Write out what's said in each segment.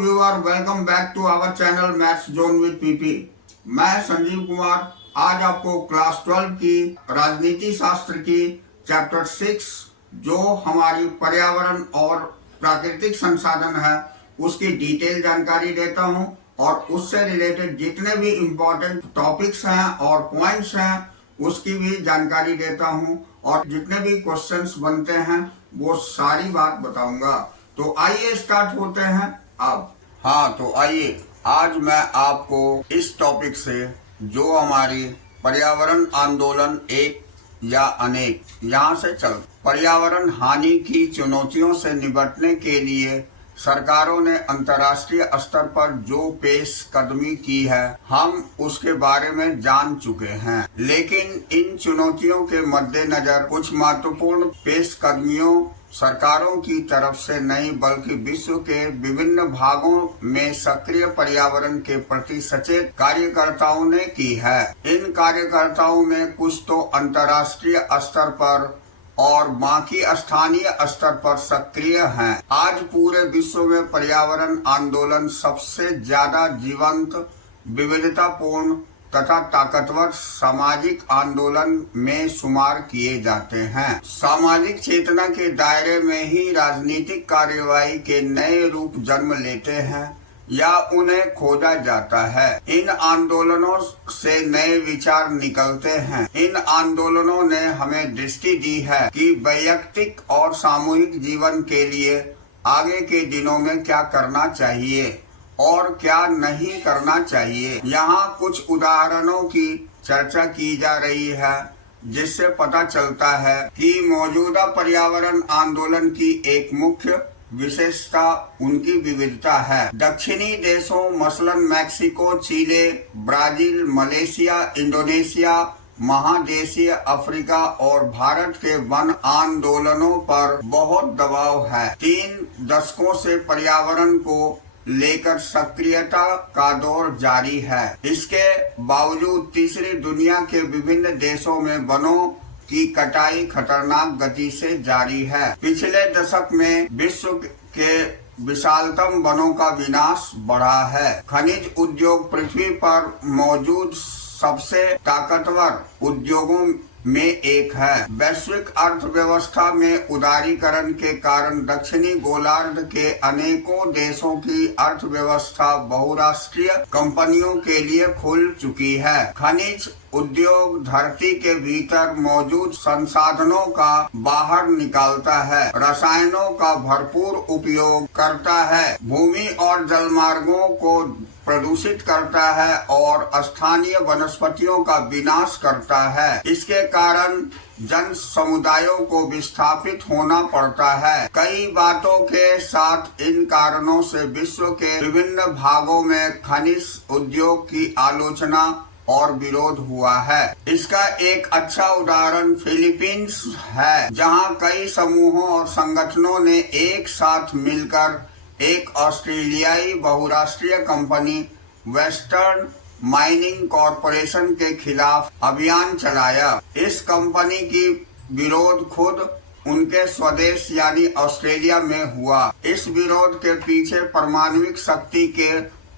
Viewer, welcome back to our channel maths zone with PP. मैं संजीव कुमार आज आपको class 12 की राजनीति शास्त्र की चैप्टर 6 जो हमारी पर्यावरण और प्राकृतिक संसाधन है उसकी डिटेल जानकारी देता हूं और उससे रिलेटेड जितने भी इम्पोर्टेंट टॉपिक्स हैं और पॉइंट्स हैं उसकी भी जानकारी देता हूं और जितने भी क्वेश्चंस बनते हैं वो सारी बात बताऊंगा। तो आइए स्टार्ट होते हैं अब। हाँ, तो आइए आज मैं आपको इस टॉपिक से जो हमारी पर्यावरण आंदोलन एक या अनेक यहाँ से चल पर्यावरण हानि की चुनौतियों से निपटने के लिए सरकारों ने अंतर्राष्ट्रीय स्तर पर जो पेशकदमी की है हम उसके बारे में जान चुके हैं, लेकिन इन चुनौतियों के मद्देनजर कुछ महत्वपूर्ण पेशकदमियों सरकारों की तरफ से नहीं बल्कि विश्व के विभिन्न भागों में सक्रिय पर्यावरण के प्रति सचेत कार्यकर्ताओं ने की है। इन कार्यकर्ताओं में कुछ तो अंतर्राष्ट्रीय स्तर पर और बाकी स्थानीय स्तर पर सक्रिय हैं। आज पूरे विश्व में पर्यावरण आंदोलन सबसे ज्यादा जीवंत, विविधतापूर्ण तथा ताकतवर सामाजिक आंदोलन में शुमार किए जाते हैं। सामाजिक चेतना के दायरे में ही राजनीतिक कार्यवाही के नए रूप जन्म लेते हैं या उन्हें खोजा जाता है। इन आंदोलनों से नए विचार निकलते हैं। इन आंदोलनों ने हमें दृष्टि दी है कि वैयक्तिक और सामूहिक जीवन के लिए आगे के दिनों में क्या करना चाहिए और क्या नहीं करना चाहिए। यहाँ कुछ उदाहरणों की चर्चा की जा रही है जिससे पता चलता है कि मौजूदा पर्यावरण आंदोलन की एक मुख्य विशेषता उनकी विविधता है। दक्षिणी देशों मसलन मैक्सिको, चिले, ब्राजील, मलेशिया, इंडोनेशिया, महादेशीय अफ्रीका और भारत के वन आंदोलनों पर बहुत दबाव है। 3 दशकों से पर्यावरण को लेकर सक्रियता का दौर जारी है। इसके बावजूद तीसरी दुनिया के विभिन्न देशों में वनों की कटाई खतरनाक गति से जारी है। पिछले दशक में विश्व के विशालतम वनों का विनाश बढ़ा है। खनिज उद्योग पृथ्वी पर मौजूद सबसे ताकतवर उद्योगों में एक है। वैश्विक अर्थव्यवस्था में उदारीकरण के कारण दक्षिणी गोलार्ध के अनेकों देशों की अर्थव्यवस्था बहुराष्ट्रीय कंपनियों के लिए खुल चुकी है। खनिज उद्योग धरती के भीतर मौजूद संसाधनों का बाहर निकालता है, रसायनों का भरपूर उपयोग करता है, भूमि और जलमार्गों को प्रदूषित करता है और स्थानीय वनस्पतियों का विनाश करता है। इसके कारण जन समुदायों को विस्थापित होना पड़ता है। कई बातों के साथ इन कारणों से विश्व के विभिन्न भागों में खनिज उद्योग की आलोचना और विरोध हुआ है। इसका एक अच्छा उदाहरण फिलीपींस है, जहां कई समूहों और संगठनों ने एक साथ मिलकर एक ऑस्ट्रेलियाई बहुराष्ट्रीय कंपनी वेस्टर्न माइनिंग कॉरपोरेशन के खिलाफ अभियान चलाया। इस कंपनी की विरोध खुद उनके स्वदेश यानी ऑस्ट्रेलिया में हुआ। इस विरोध के पीछे परमाणुविक शक्ति के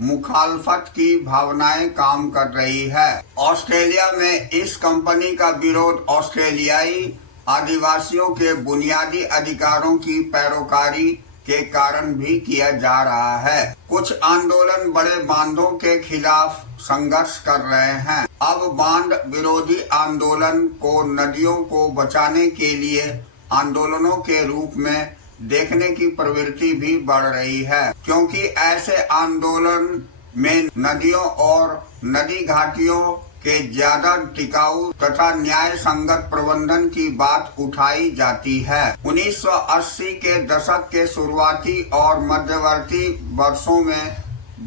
मुखालफत की भावनाएं काम कर रही है। ऑस्ट्रेलिया में इस कंपनी का विरोध ऑस्ट्रेलियाई आदिवासियों के बुनियादी अधिकारों की पैरोकारी के कारण भी किया जा रहा है। कुछ आंदोलन बड़े बांधों के खिलाफ संघर्ष कर रहे हैं। अब बांध विरोधी आंदोलन को नदियों को बचाने के लिए आंदोलनों के रूप में देखने की प्रवृत्ति भी बढ़ रही है, क्योंकि ऐसे आंदोलन में नदियों और नदी घाटियों के ज्यादा टिकाऊ तथा न्याय संगत प्रबंधन की बात उठाई जाती है। 1980 के दशक के शुरुआती और मध्यवर्ती वर्षों में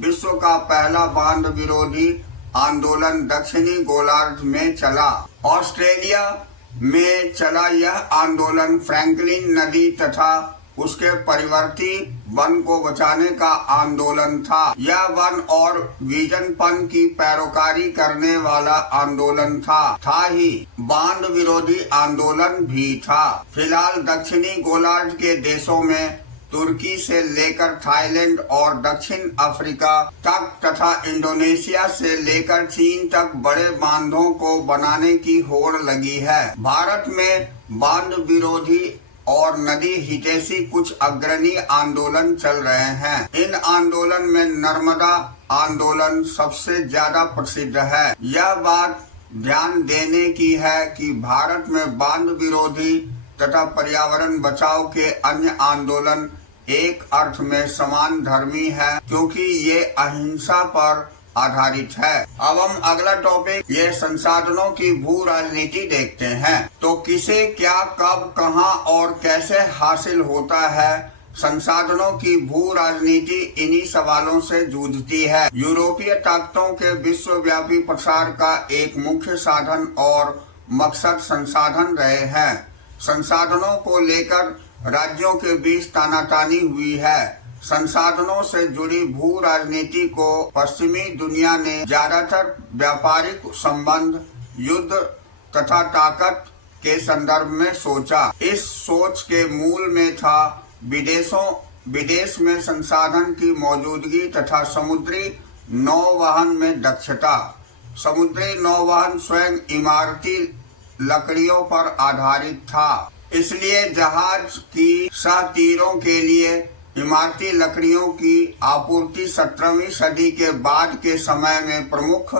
विश्व का पहला बांध विरोधी आंदोलन दक्षिणी गोलार्ध में चला। ऑस्ट्रेलिया में चला यह आंदोलन फ्रैंकलिन नदी तथा उसके परिवर्ती वन को बचाने का आंदोलन था। यह वन और विजनपन की पैरोकारी करने वाला आंदोलन था ही बांध विरोधी आंदोलन भी था। फिलहाल दक्षिणी गोलार्ध के देशों में तुर्की से लेकर थाईलैंड और दक्षिण अफ्रीका तक तथा इंडोनेशिया से लेकर चीन तक बड़े बांधों को बनाने की होड़ लगी है। भारत में बांध विरोधी और नदी हितैषी कुछ अग्रणी आंदोलन चल रहे हैं। इन आंदोलन में नर्मदा आंदोलन सबसे ज्यादा प्रसिद्ध है। यह बात ध्यान देने की है कि भारत में बांध विरोधी तथा पर्यावरण बचाव के अन्य आंदोलन एक अर्थ में समान धर्मी है, क्योंकि ये अहिंसा पर आधारित है। अब हम अगला टॉपिक ये संसाधनों की भू राजनीति देखते हैं। तो किसे क्या कब कहां और कैसे हासिल होता है, संसाधनों की भू राजनीति इन्हीं सवालों से जूझती है। यूरोपीय ताकतों के विश्वव्यापी प्रसार का एक मुख्य साधन और मकसद संसाधन रहे हैं। संसाधनों को लेकर राज्यों के बीच तानातानी हुई है। संसाधनों से जुड़ी भू राजनीति को पश्चिमी दुनिया ने ज्यादातर व्यापारिक संबंध, युद्ध तथा ताकत के संदर्भ में सोचा। इस सोच के मूल में था विदेश में संसाधन की मौजूदगी तथा समुद्री नौवहन में दक्षता। समुद्री नौवहन स्वयं इमारती लकड़ियों पर आधारित था, इसलिए जहाज की सह तीरों के लिए इमारती लकड़ियों की आपूर्ति 17वीं सदी के बाद के समय में प्रमुख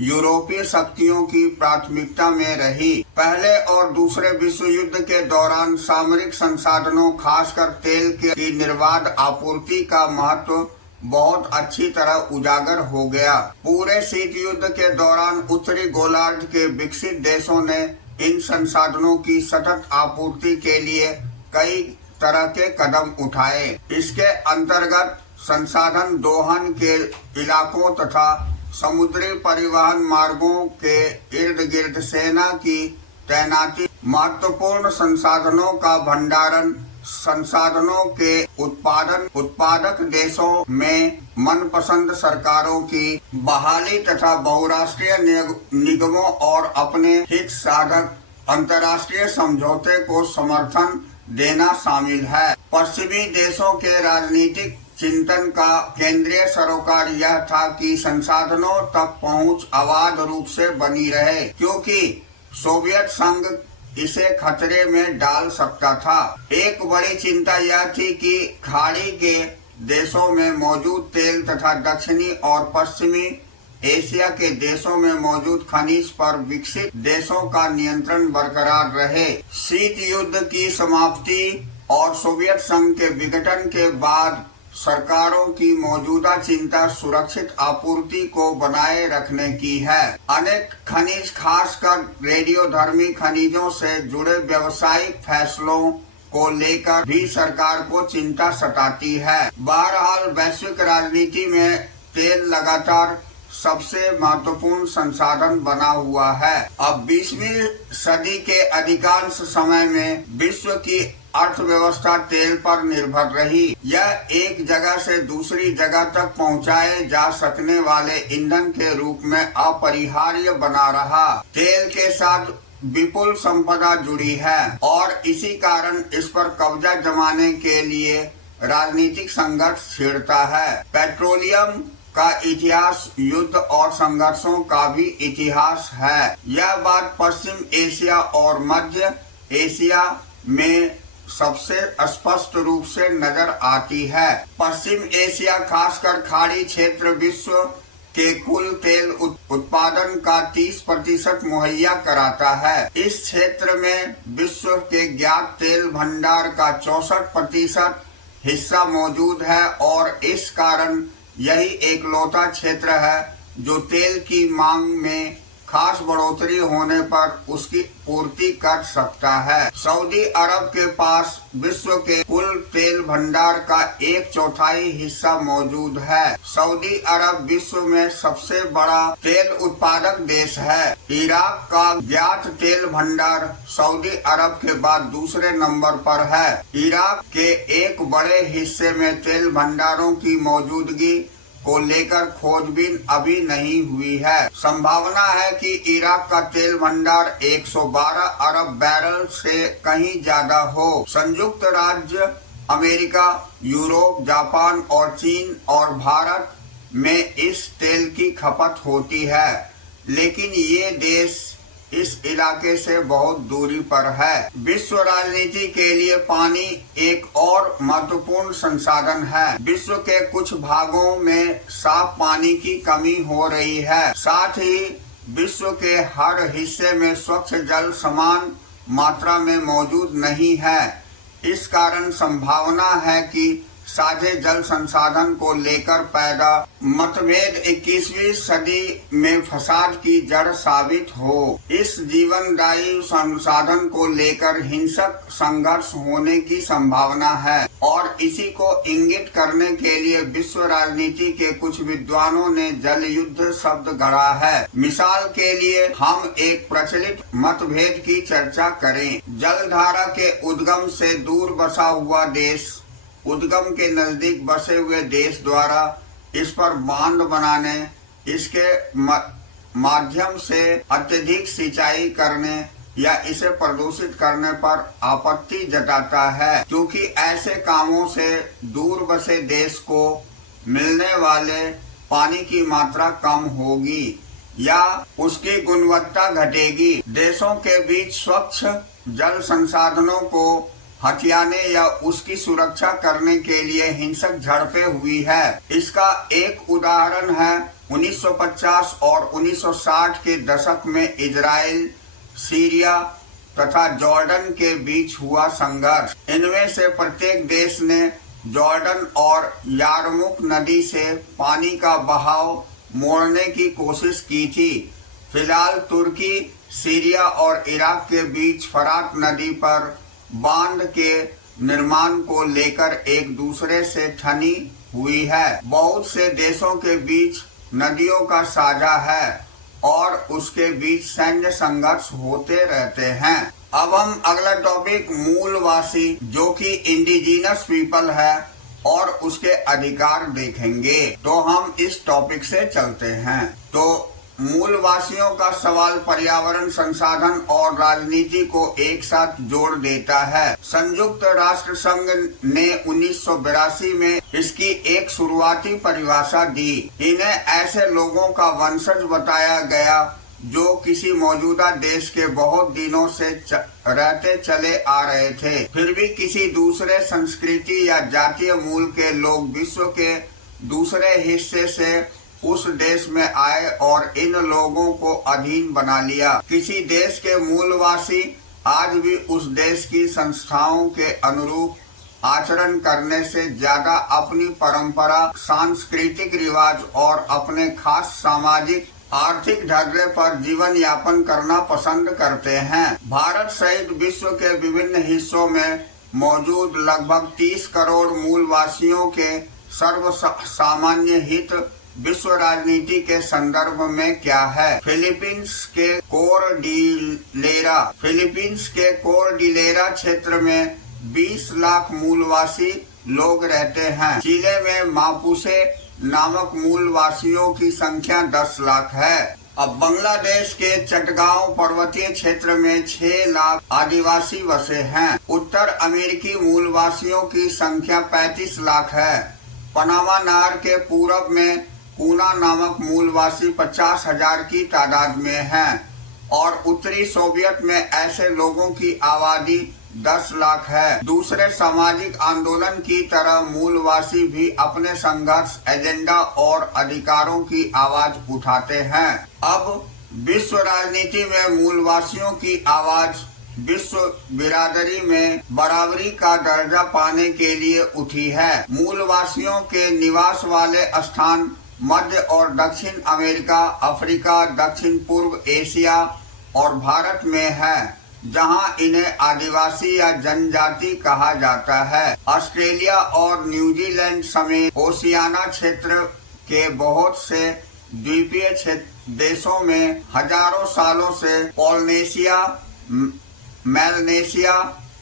यूरोपीय शक्तियों की प्राथमिकता में रही। पहले और दूसरे विश्व युद्ध के दौरान सामरिक संसाधनों, खासकर तेल की निर्बाध आपूर्ति का महत्व बहुत अच्छी तरह उजागर हो गया। पूरे शीत युद्ध के दौरान उत्तरी गोलार्ध के विकसित देशों ने इन संसाधनों की सतत आपूर्ति के लिए कई तरह के कदम उठाए। इसके अंतर्गत संसाधन दोहन के इलाकों तथा समुद्री परिवहन मार्गों के इर्द गिर्द सेना की तैनाती, महत्वपूर्ण संसाधनों का भंडारण, संसाधनों के उत्पादक देशों में मनपसंद सरकारों की बहाली तथा बहुराष्ट्रीय निगमों और अपने हित साधक अंतर्राष्ट्रीय समझौते को समर्थन देना शामिल है। पश्चिमी देशों के राजनीतिक चिंतन का केंद्रीय सरोकार यह था कि संसाधनों तक पहुंच अबाध रूप से बनी रहे, क्योंकि सोवियत संघ इसे खतरे में डाल सकता था। एक बड़ी चिंता यह थी कि खाड़ी के देशों में मौजूद तेल तथा दक्षिणी और पश्चिमी एशिया के देशों में मौजूद खनिज पर विकसित देशों का नियंत्रण बरकरार रहे। शीत युद्ध की समाप्ति और सोवियत संघ के विघटन के बाद सरकारों की मौजूदा चिंता सुरक्षित आपूर्ति को बनाए रखने की है। अनेक खनिज, खासकर रेडियोधर्मी खनिजों से जुड़े व्यवसायिक फैसलों को लेकर भी सरकार को चिंता सताती है। बहरहाल वैश्विक राजनीति में तेल लगातार सबसे महत्वपूर्ण संसाधन बना हुआ है। अब 20वीं सदी के अधिकांश समय में विश्व की अर्थव्यवस्था तेल पर निर्भर रही। यह एक जगह से दूसरी जगह तक पहुंचाए जा सकने वाले ईंधन के रूप में अपरिहार्य बना रहा। तेल के साथ विपुल संपदा जुड़ी है और इसी कारण इस पर कब्जा जमाने के लिए राजनीतिक संघर्ष छिड़ता है। पेट्रोलियम का इतिहास युद्ध और संघर्षों का भी इतिहास है। यह बात पश्चिम एशिया और मध्य एशिया में सबसे स्पष्ट रूप से नजर आती है। पश्चिम एशिया, खासकर खाड़ी क्षेत्र, विश्व के कुल तेल उत्पादन का 30% मुहैया कराता है। इस क्षेत्र में विश्व के ज्ञात तेल भंडार का 64% हिस्सा मौजूद है और इस कारण यही एकलौता क्षेत्र है जो तेल की मांग में खास बढ़ोतरी होने पर उसकी पूर्ति कर सकता है। सऊदी अरब के पास विश्व के कुल तेल भंडार का 1/4 हिस्सा मौजूद है। सऊदी अरब विश्व में सबसे बड़ा तेल उत्पादक देश है। इराक का ज्ञात तेल भंडार सऊदी अरब के बाद दूसरे नंबर पर है। इराक के एक बड़े हिस्से में तेल भंडारों की मौजूदगी को लेकर खोजबीन अभी नहीं हुई है। संभावना है कि इराक का तेल भंडार 112 अरब बैरल से कहीं ज्यादा हो। संयुक्त राज्य अमेरिका, यूरोप, जापान और चीन और भारत में इस तेल की खपत होती है, लेकिन ये देश इस इलाके से बहुत दूरी पर है। विश्व राजनीति के लिए पानी एक और महत्वपूर्ण संसाधन है। विश्व के कुछ भागों में साफ पानी की कमी हो रही है। साथ ही विश्व के हर हिस्से में स्वच्छ जल समान मात्रा में मौजूद नहीं है। इस कारण संभावना है कि साझे जल संसाधन को लेकर पैदा मतभेद 21वीं सदी में फसाद की जड़ साबित हो। इस जीवनदायी संसाधन को लेकर हिंसक संघर्ष होने की संभावना है और इसी को इंगित करने के लिए विश्व राजनीति के कुछ विद्वानों ने जल युद्ध शब्द गढ़ा है। मिसाल के लिए हम एक प्रचलित मतभेद की चर्चा करें। जलधारा के उद्गम से दूर बसा हुआ देश उद्गम के नजदीक बसे हुए देश द्वारा इस पर बांध बनाने, इसके माध्यम से अत्यधिक सिंचाई करने या इसे प्रदूषित करने पर आपत्ति जताता है, क्योंकि ऐसे कामों से दूर बसे देश को मिलने वाले पानी की मात्रा कम होगी या उसकी गुणवत्ता घटेगी। देशों के बीच स्वच्छ जल संसाधनों को हथियाने या उसकी सुरक्षा करने के लिए हिंसक झड़पें हुई है। इसका एक उदाहरण है 1950 और 1960 के दशक में इजराइल, सीरिया तथा जॉर्डन के बीच हुआ संघर्ष। इनमें से प्रत्येक देश ने जॉर्डन और यारमुक नदी से पानी का बहाव मोड़ने की कोशिश की थी। फिलहाल तुर्की, सीरिया और इराक के बीच फरात नदी पर बांध के निर्माण को लेकर एक दूसरे से ठनी हुई है। बहुत से देशों के बीच नदियों का साझा है और उसके बीच सैन्य संघर्ष होते रहते हैं। अब हम अगला टॉपिक मूलवासी जो कि इंडिजिनस पीपल है और उसके अधिकार देखेंगे। तो हम इस टॉपिक से चलते हैं। तो मूलवासियों का सवाल पर्यावरण, संसाधन और राजनीति को एक साथ जोड़ देता है। संयुक्त राष्ट्र संघ ने 1982 में इसकी एक शुरुआती परिभाषा दी। इन्हें ऐसे लोगों का वंशज बताया गया जो किसी मौजूदा देश के बहुत दिनों से रहते चले आ रहे थे, फिर भी किसी दूसरे संस्कृति या जातीय मूल के लोग विश्व के दूसरे हिस्से से उस देश में आए और इन लोगों को अधीन बना लिया। किसी देश के मूलवासी आज भी उस देश की संस्थाओं के अनुरूप आचरण करने से ज्यादा अपनी परंपरा, सांस्कृतिक रिवाज और अपने खास सामाजिक आर्थिक ढर्रे पर जीवन यापन करना पसंद करते हैं। भारत सहित विश्व के विभिन्न हिस्सों में मौजूद लगभग 30 करोड़ मूलवासियों के सर्व सामान्य हित विश्व राजनीति के संदर्भ में क्या है। फिलीपींस के कोरडिलेरा क्षेत्र में 20 लाख मूलवासी लोग रहते हैं। चिले में मापुसे नामक मूलवासियों की संख्या 10 लाख है। अब बांग्लादेश के चटगांव पर्वतीय क्षेत्र में 6 लाख आदिवासी बसे हैं। उत्तर अमेरिकी मूलवासियों की संख्या 35 लाख है। पनामा नहर के पूरब में पूना नामक मूलवासी 50,000 की तादाद में हैं और उत्तरी सोवियत में ऐसे लोगों की आबादी 10 लाख है। दूसरे सामाजिक आंदोलन की तरह मूलवासी भी अपने संघर्ष, एजेंडा और अधिकारों की आवाज उठाते हैं। अब विश्व राजनीति में मूलवासियों की आवाज विश्व बिरादरी में बराबरी का दर्जा पाने के लिए उठी है। मूलवासियों के निवास वाले स्थान मध्य और दक्षिण अमेरिका, अफ्रीका, दक्षिण पूर्व एशिया और भारत में है, जहां इन्हें आदिवासी या जनजाति कहा जाता है। ऑस्ट्रेलिया और न्यूजीलैंड समेत ओशियाना क्षेत्र के बहुत से द्वीपीय देशों में हजारों सालों से पॉलिनेशिया, मेलनेशिया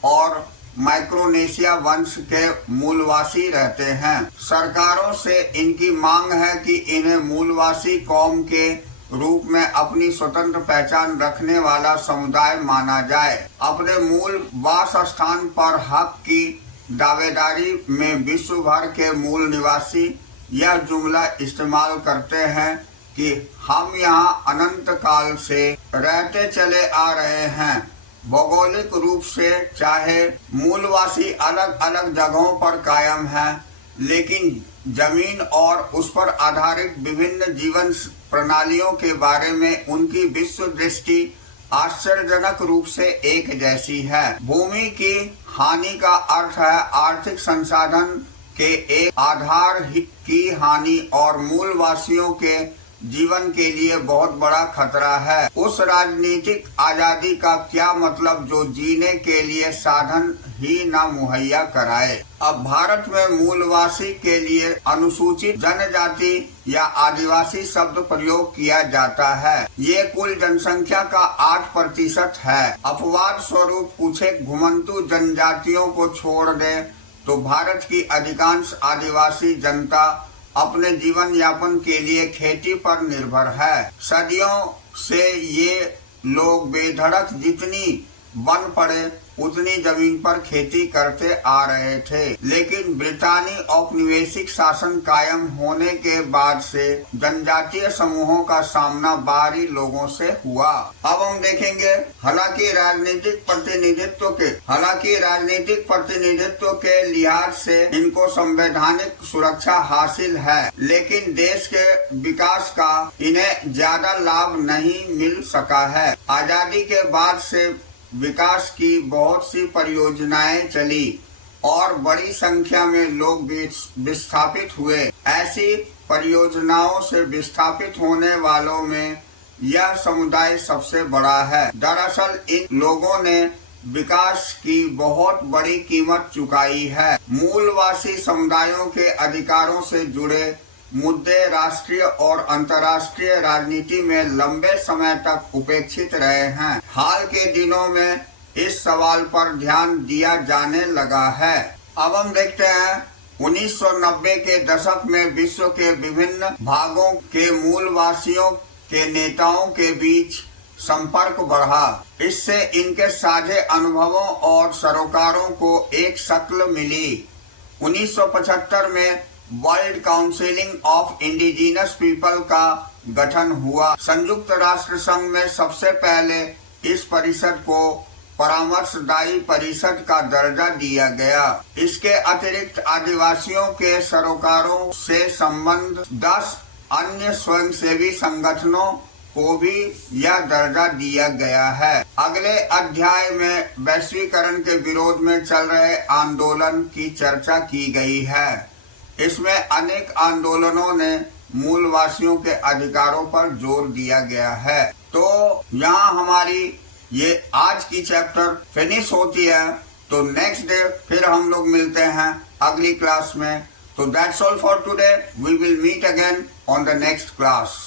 और माइक्रोनेशिया वंश के मूलवासी रहते हैं। सरकारों से इनकी मांग है कि इन्हें मूलवासी कौम के रूप में अपनी स्वतंत्र पहचान रखने वाला समुदाय माना जाए। अपने मूल वास स्थान पर हक की दावेदारी में विश्व भर के मूल निवासी यह जुमला इस्तेमाल करते हैं कि हम यहाँ अनंत काल से रहते चले आ रहे हैं। भौगोलिक रूप से चाहे मूलवासी अलग अलग जगहों पर कायम हैं, लेकिन जमीन और उस पर आधारित विभिन्न जीवन प्रणालियों के बारे में उनकी विश्व दृष्टि आश्चर्यजनक रूप से एक जैसी है। भूमि की हानि का अर्थ है आर्थिक संसाधन के एक आधार की हानि और मूलवासियों के जीवन के लिए बहुत बड़ा खतरा है। उस राजनीतिक आजादी का क्या मतलब जो जीने के लिए साधन ही न मुहैया कराए। अब भारत में मूलवासी के लिए अनुसूचित जनजाति या आदिवासी शब्द प्रयोग किया जाता है। ये कुल जनसंख्या का 8% है। अपवाद स्वरूप कुछ एक घुमंतु जनजातियों को छोड़ दें तो भारत की अधिकांश आदिवासी जनता अपने जीवन यापन के लिए खेती पर निर्भर है। सदियों से ये लोग बेधड़क जितनी बन पड़े उतनी जमीन पर खेती करते आ रहे थे, लेकिन ब्रिटानी औपनिवेशिक शासन कायम होने के बाद से जनजातीय समूहों का सामना बाहरी लोगों से हुआ। अब हम देखेंगे हालांकि राजनीतिक प्रतिनिधित्व के लिहाज से इनको संवैधानिक सुरक्षा हासिल है, लेकिन देश के विकास का इन्हें ज्यादा लाभ नहीं मिल सका है। आजादी के बाद से विकास की बहुत सी परियोजनाएं चली और बड़ी संख्या में लोग विस्थापित हुए। ऐसी परियोजनाओं से विस्थापित होने वालों में यह समुदाय सबसे बड़ा है। दरअसल इन लोगों ने विकास की बहुत बड़ी कीमत चुकाई है। मूलवासी समुदायों के अधिकारों से जुड़े मुद्दे राष्ट्रीय और अंतर्राष्ट्रीय राजनीति में लंबे समय तक उपेक्षित रहे हैं। हाल के दिनों में इस सवाल पर ध्यान दिया जाने लगा है। अब हम देखते हैं 1990 के दशक में विश्व के विभिन्न भागों के मूलवासियों के नेताओं के बीच संपर्क बढ़ा। इससे इनके साझे अनुभवों और सरोकारों को एक शक्ल मिली। 1975 में world counselling of indigenous people का गठन हुआ। संयुक्त राष्ट्र संघ में सबसे पहले इस परिषद को परामर्शदायी परिषद का दर्जा दिया गया। इसके अतिरिक्त आदिवासियों के सरोकारों से संबंध 10 अन्य स्वयंसेवी संगठनों को भी यह दर्जा दिया गया है। अगले अध्याय में वैश्वीकरण के विरोध में चल रहे आंदोलन की चर्चा की गई है। इसमें अनेक आंदोलनों ने मूलवासियों के अधिकारों पर जोर दिया गया है। तो यहाँ हमारी ये आज की चैप्टर फिनिश होती है। तो नेक्स्ट डे फिर हम लोग मिलते हैं अगली क्लास में। तो that's all for today. We will meet again on the next class.